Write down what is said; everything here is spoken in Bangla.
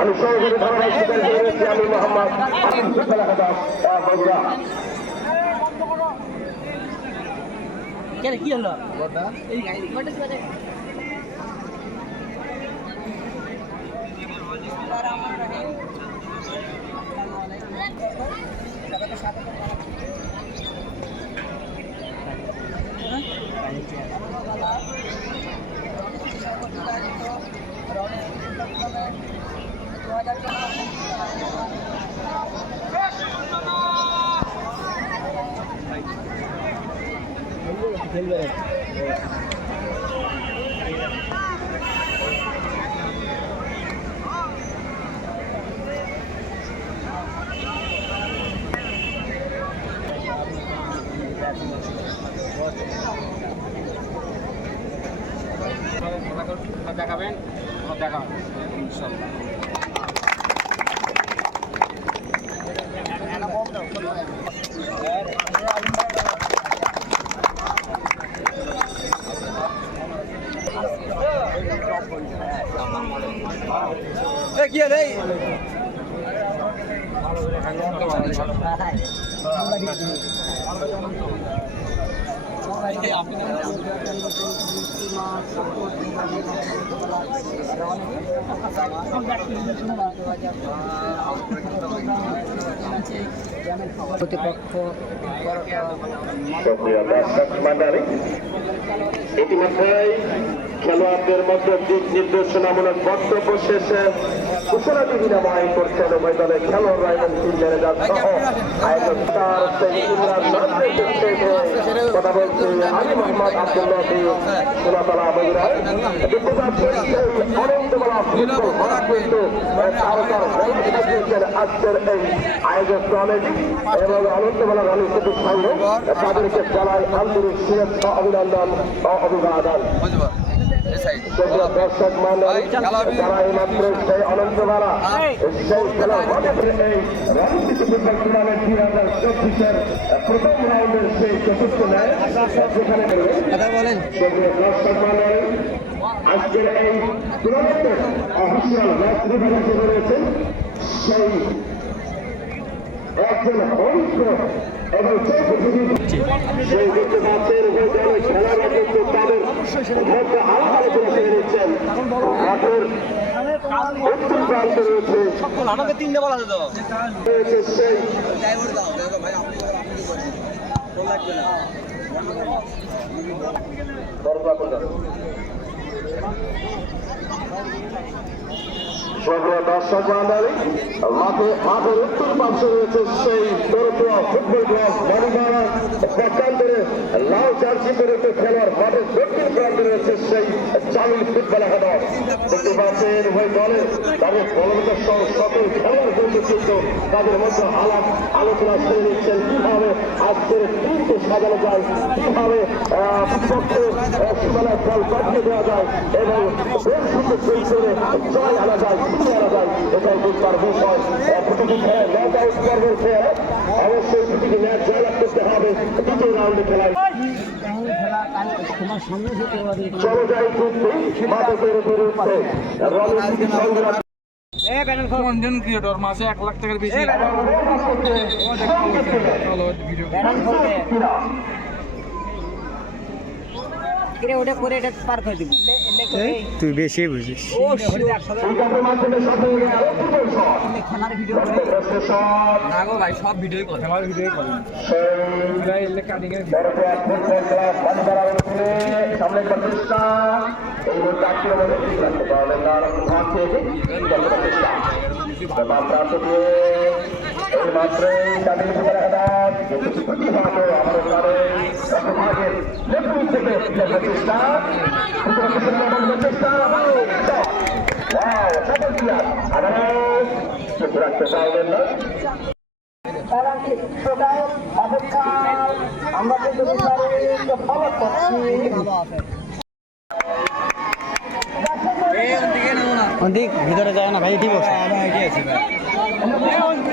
আমি সহযোগী ধারাভাষ্যকার রয়েছি আমি মোহাম্মদ কি হলো? দেখাবেন দেখাবেন ইনশাল্লাহ সুপ্রিয় দর্শক মন্ডলী খেলোয়াড়দের মধ্যে দিক নির্দেশনামূলক বক্তব্য শেষে কুশলাদি বিনিময় করছেন উভয় দলের খেলোয়াড়রা এবং টিম ম্যানেজার সহ আয়োজক স্টার সেই ইমরান নাজিরের থেকে কথা বলছি আমি মোহাম্মদ আব্দুল্লাহ সোনাতলা বগুড়ায় দেখতে পাচ্ছেন সেই অনন্তমালা ফুটবল ভরা কিন্তু তারকার বল আজকের এই আয়োজক কমিটি এবং অনন্তমালা রানী সেতুর সঙ্গে তাদেরকে জানাই আন্তরিক শুভেচ্ছা অভিনন্দন ও অভিবাদন। কথা বলেন আজকের এই টুর্নামেন্টের অফিসিয়াল ম্যাচ রয়েছেন সেই একজন অভিজ্ঞ সেই সেই দেখতে পাচ্ছেন যে কিন্তু তাদের মধ্যে আলাদা করে ফেলে নিচ্ছেন মাঠের উত্তর প্রান্তে রয়েছে আমাকে তিনটে বলা তো রয়েছে সেই সুপ্রিয় মাঠের উত্তর পাশে রয়েছে সেই ফুটবল ক্লাব মানিকারা পক্ষান্তরে লাল জার্সি করে খেলোয়াড়, মাঠের দক্ষিণ প্রান্তে রয়েছে সেই জামিল ফুটবল একাদশ। দেখতে দলের তাদের বলবতার সহ সকল খেলোয়াড় বন্ধু কিন্তু তাদের মধ্যে আলাপ আলোচনা করে নিচ্ছেন কীভাবে আজকের টিমকে সাজানো যায়? কীভাবে বিপক্ষে আহ, পাঠিয়ে দেওয়া যায় এবং বেশ সুন্দর সেই করে জয় আনা যায় ফিরিয়ে আনা যায়। এটাই বুঝবার বিষয় প্রতিটি খেলায় নক আউট পর্বের খেলা। অবশ্যই প্রতিটি ম্যাচ জয়লাভ করতে হবে। দ্বিতীয় রাউন্ডে খেলায়। তোমার সামনে থেকে চলো যাই মাদকের বিরুদ্ধে রণনীতি সংগ্রাম কন্টেন্ট ক্রিয়েটর মাসে এক লাখ টাকার বেশি। ভিডিও কিরে ওটা করে এটা পার করে দিব। তুই বেশি বুঝিস। হয়ে শট ভিডিও না গো ভাই সব ভিডিওই কথা আমার ভিডিওই কথা ভাই এলে কাটিং এর বড়পেট ফুটবল ক্লাব বালিপাড়া রয়েছে সামনে একবার এই মুহূর্তে আক্রমণে ঠিক রাখতে পারবেন না ভাগ খেয়েছে দলগত চেষ্টা ব্যাপার প্রান্ত দিয়ে এই মাত্রই তাদের থেকে চেষ্টা সফল ক্রিয়া আবারও চোখ রাখতে পারবেন না তারা ঠিক সবাই অপেক্ষা আমরা কিন্তু ফলো করছি অধিক ভিতরে যায় না ভাই ঠিক আছে আমার আইডিয়া আছে ভাই